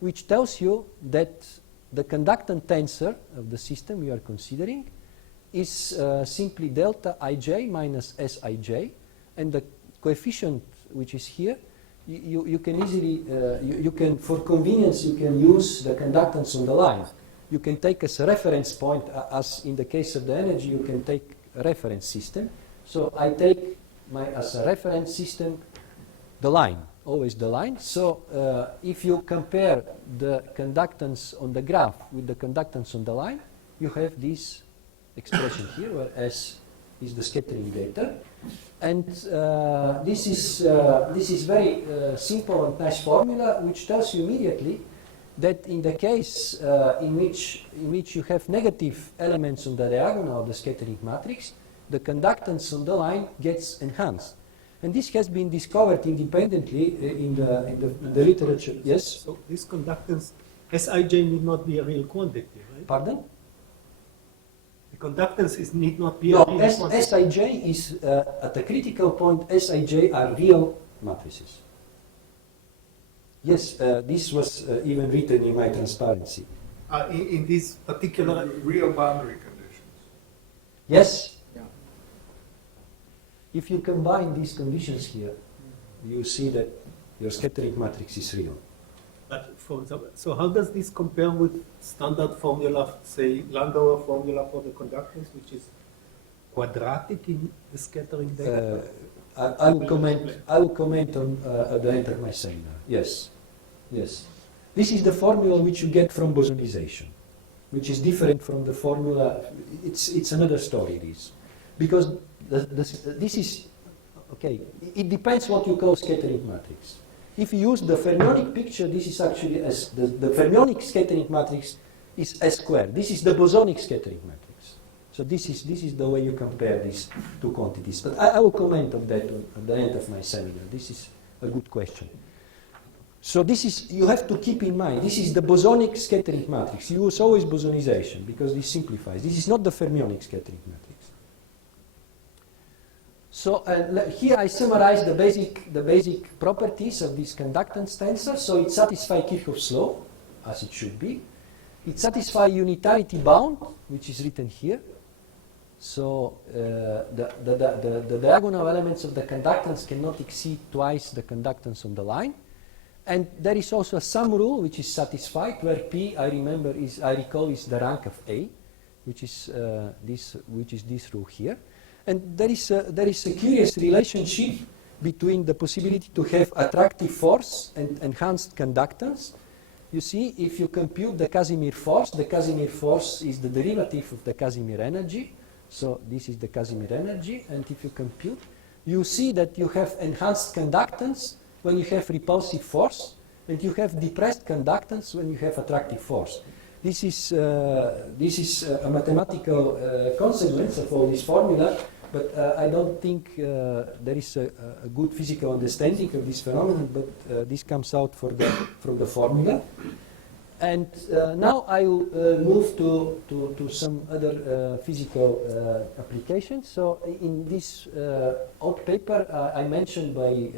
which tells you that the conductance tensor of the system you are considering is simply delta ij minus sij, and the coefficient which is here, you can easily, for convenience, you can use the conductance on the line. You can take as a reference point, as in the case of the energy, you can take a reference system. So I take as a reference system the line, always the line. So if you compare the conductance on the graph with the conductance on the line, you have this expression here, where S is the scattering data. And this is very simple and nice formula, which tells you immediately that in the case in which you have negative elements on the diagonal of the scattering matrix, the conductance on the line gets enhanced. And this has been discovered independently in the literature. Yes? So this conductance, Sij need not be a real quantity, right? Pardon? The conductance need not be No, a real quantity. Sij is, at the critical point, Sij are real matrices. Yes, this was even written in my transparency. In this particular... Real boundary conditions. Yes? If you combine these conditions here, you see that your scattering matrix is real. But for example, so how does this compare with standard formula, say Landauer formula for the conductance, which is quadratic in the scattering data? I will comment on at the end of my seminar. Yes, yes. This is the formula which you get from bosonization, which is different from the formula. It's another story. This, because this is okay. It depends what you call scattering matrix. If you use the fermionic picture, this is actually the fermionic scattering matrix is S squared. This is the bosonic scattering matrix. So this is the way you compare these two quantities. But I will comment on that at the end of my seminar. This is a good question. So this is, you have to keep in mind, this is the bosonic scattering matrix. You use always bosonization because this simplifies. This is not the fermionic scattering matrix. So here I summarize the basic properties of this conductance tensor. So it satisfies Kirchhoff's law, as it should be. It satisfies unitarity bound, which is written here. So the diagonal elements of the conductance cannot exceed twice the conductance on the line. And there is also a sum rule which is satisfied, where P, I recall, is the rank of A, which is this rule here. And there is a curious relationship between the possibility to have attractive force and enhanced conductance. You see, if you compute the Casimir force is the derivative of the Casimir energy. So this is the Casimir energy. And if you compute, you see that you have enhanced conductance when you have repulsive force, and you have depressed conductance when you have attractive force. this is a mathematical consequence of all this formula, but I don't think there is a good physical understanding of this phenomenon, but this comes out from the formula. And now I will move to some other physical applications. So in this old paper I mentioned by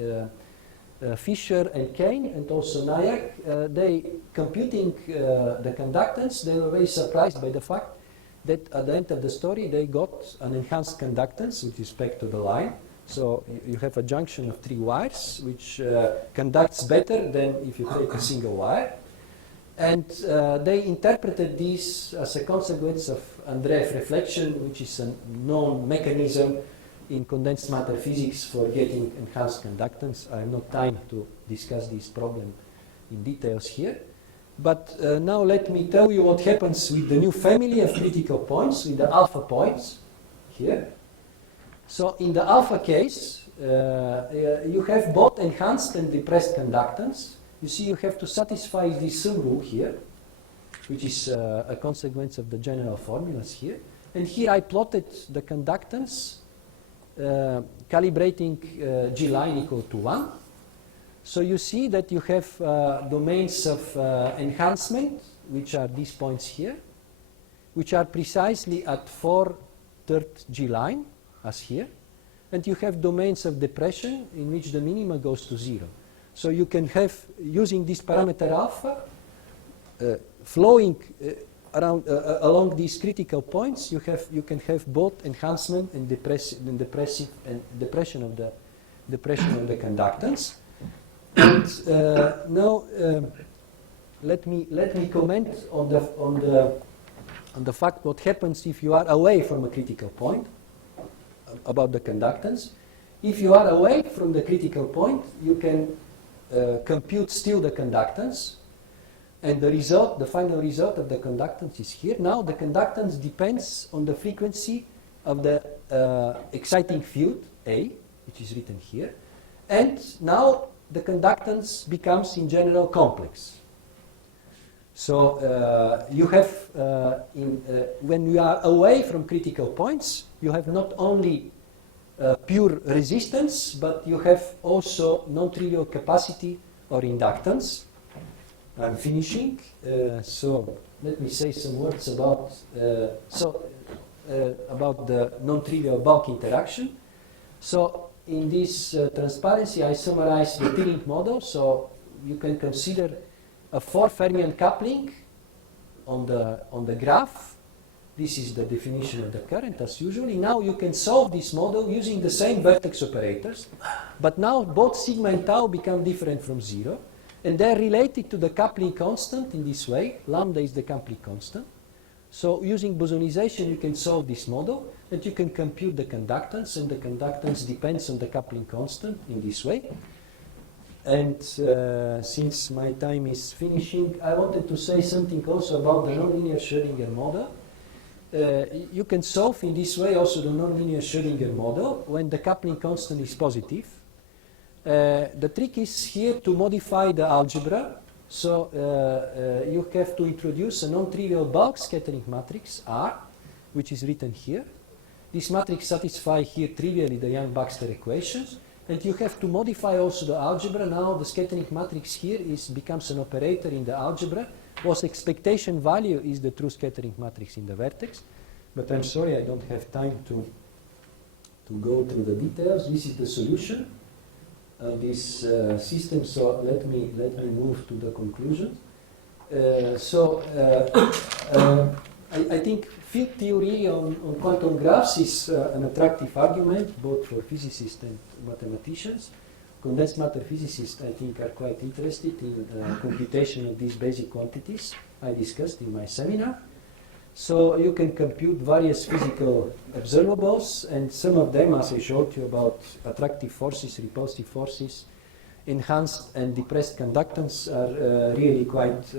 Fisher and Kane and also Nayak, they computing the conductance, they were very surprised by the fact that at the end of the story they got an enhanced conductance with respect to the line. So you have a junction of 3 wires which conducts better than if you take a single wire. And they interpreted this as a consequence of Andreev reflection, which is a known mechanism in condensed matter physics for getting enhanced conductance. I have no time to discuss this problem in details here. But now let me tell you what happens with the new family of critical points, with the alpha points here. So in the alpha case, you have both enhanced and depressed conductance. You see, you have to satisfy this sum rule here, which is a consequence of the general formulas here. And here I plotted the conductance calibrating G line equal to 1. So you see that you have domains of enhancement, which are these points here, which are precisely at 4/3 G line, as here. And you have domains of depression in which the minima goes to 0. So you can have, using this parameter alpha, flowing along these critical points, you can have both enhancement and depression of the conductance. And now let me comment on the fact what happens if you are away from a critical point about the conductance. If you are away from the critical point, you can compute still the conductance, and the final result of the conductance is here. Now the conductance depends on the frequency of the exciting field A, which is written here, and now the conductance becomes in general complex. So you have, when you are away from critical points, you have not only pure resistance, but you have also non-trivial capacity or inductance. I'm finishing. So let me say some words about the non-trivial bulk interaction. So in this transparency, I summarize the T-link model. So you can consider a 4 fermion coupling on the graph. This is the definition of the current as usually. Now you can solve this model using the same vertex operators, but now both sigma and tau become different from 0, and they're related to the coupling constant in this way. Lambda is the coupling constant. So using bosonization, you can solve this model, and you can compute the conductance, and the conductance depends on the coupling constant in this way. And since my time is finishing, I wanted to say something also about the nonlinear Schrödinger model. You can solve in this way also the nonlinear Schrödinger model when the coupling constant is positive. The trick is here to modify the algebra. So you have to introduce a non-trivial bulk scattering matrix R, which is written here. This matrix satisfies here trivially the Young-Baxter equations. And you have to modify also the algebra. Now the scattering matrix here becomes an operator in the algebra, whose expectation value is the true scattering matrix in the vertex. But I'm sorry, I don't have time to go through the details. This is the solution of this system. So let me move to the conclusion. I think field theory on quantum graphs is an attractive argument both for physicists and mathematicians. Condensed matter physicists, I think, are quite interested in computation of these basic quantities I discussed in my seminar. So you can compute various physical observables, and some of them, as I showed you about attractive forces, repulsive forces, enhanced and depressed conductance, are really quite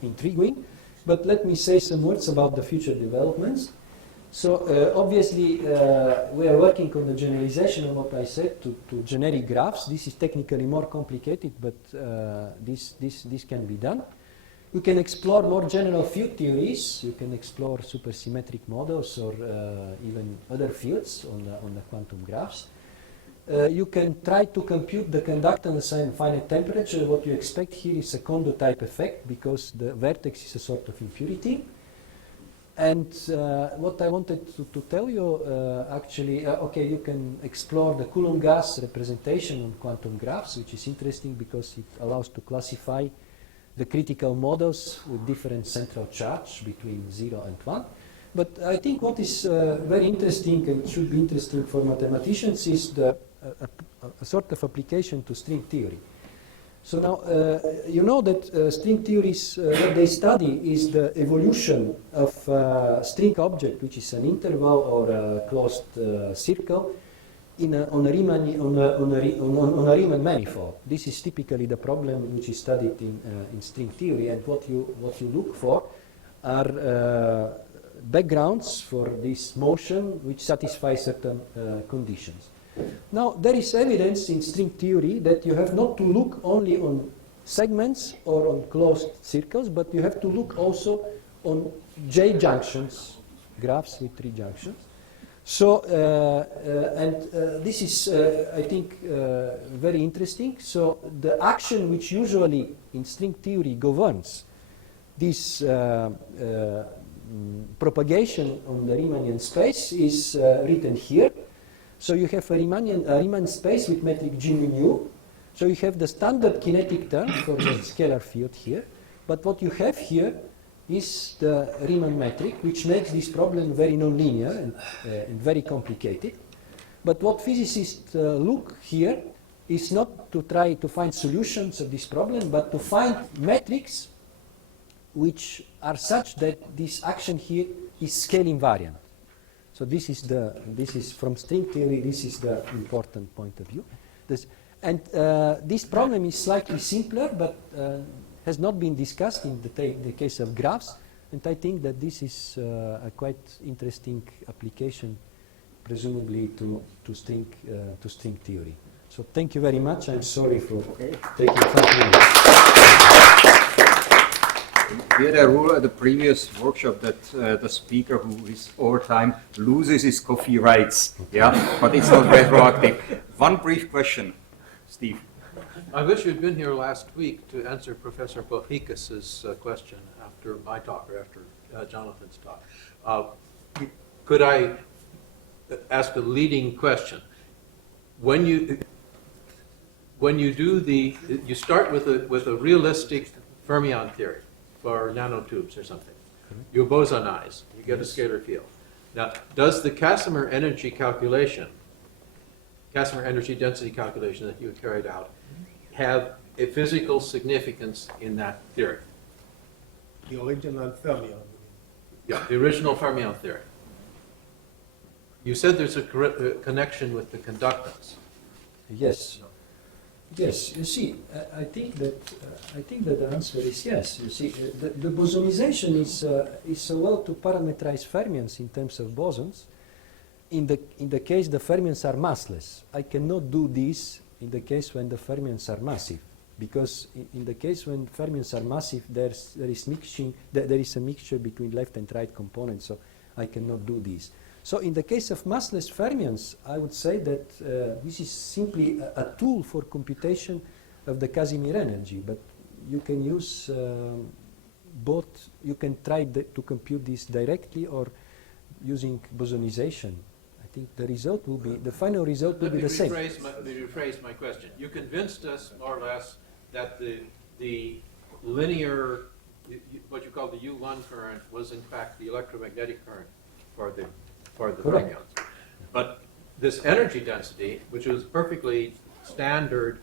intriguing. But let me say some words about the future developments. So obviously we are working on the generalization of what I said to generic graphs. This is technically more complicated, but this can be done. You can explore more general field theories. You can explore supersymmetric models or even other fields on the quantum graphs. You can try to compute the conductance and finite temperature. What you expect here is a Kondo type effect because the vertex is a sort of impurity. And what I wanted to tell you, okay, you can explore the Coulomb gas representation on quantum graphs, which is interesting because it allows to classify the critical models with different central charge between 0 and 1. But I think what is very interesting and should be interesting for mathematicians is a sort of application to string theory. So now, you know that string theories, what they study is the evolution of a string object, which is an interval or a closed circle, on a Riemann manifold. This is typically the problem which is studied in string theory, and what you look for are backgrounds for this motion which satisfy certain conditions. Now, there is evidence in string theory that you have not to look only on segments or on closed circles, but you have to look also on J junctions, graphs with 3 junctions. So, this is, I think, very interesting. So, the action which usually in string theory governs this propagation on the Riemannian space is written here. So you have a Riemann space with metric G mu. So you have the standard kinetic term for the scalar field here. But what you have here is the Riemann metric, which makes this problem very nonlinear and very complicated. But what physicists look here is not to try to find solutions of this problem, but to find metrics which are such that this action here is scale invariant. So this is from string theory, this is the important point of view. This problem is slightly simpler, but has not been discussed in the case of graphs. And I think that this is a quite interesting application, presumably to string theory. So thank you very much. I'm sorry for taking 5 minutes. We had a rule at the previous workshop that the speaker who is overtime loses his coffee rights. Yeah, but it's not retroactive. One brief question, Steve. I wish you'd been here last week to answer Professor Pohikas's question after my talk or after Jonathan's talk. Could I ask a leading question? When you do you start with a realistic fermion theory for nanotubes or something. You bosonize, you get a scalar field. Now, does the Casimir energy calculation, Casimir energy density calculation that you carried out, have a physical significance in that theory? The original fermion. Yeah, the original fermion theory. You said there's a connection with the conductance. Yes. Yes, you see, I think that the answer is yes. You see, the bosonization is a way to parameterize fermions in terms of bosons. In the case the fermions are massless, I cannot do this in the case when the fermions are massive, because in the case when fermions are massive, there is a mixture between left and right components, so I cannot do this. So in the case of massless fermions, I would say that this is simply a tool for computation of the Casimir energy, but you can use both. You can try to compute this directly or using bosonization. I think the result will be, the final result will be the same. Let me rephrase my question. You convinced us more or less that the linear, what you call the U1 current, was in fact the electromagnetic current for the fermions. But this energy density, which was perfectly standard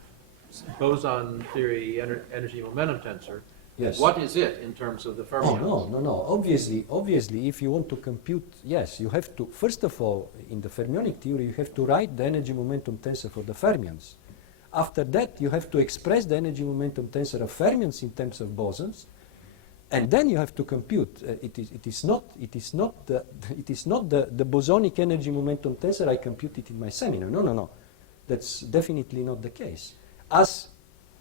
boson theory energy momentum tensor, Yes. what is it in terms of the fermions? Oh, no. Obviously, if you want to compute, yes, you have to, first of all, in the fermionic theory, you have to write the energy momentum tensor for the fermions. After that, you have to express the energy momentum tensor of fermions in terms of bosons, and then you have to compute. It is not the bosonic energy momentum tensor I computed in my seminar. No. That's definitely not the case. As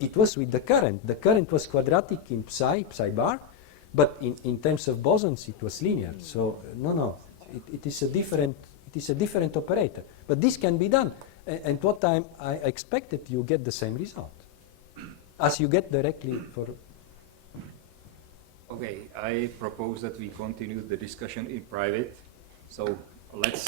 It was with the current. The current was quadratic in psi bar, but in terms of bosons it was linear. So no, it is a different operator. But this can be done. And what I expected, you get the same result as you get directly for. Okay, I propose that we continue the discussion in private. So let's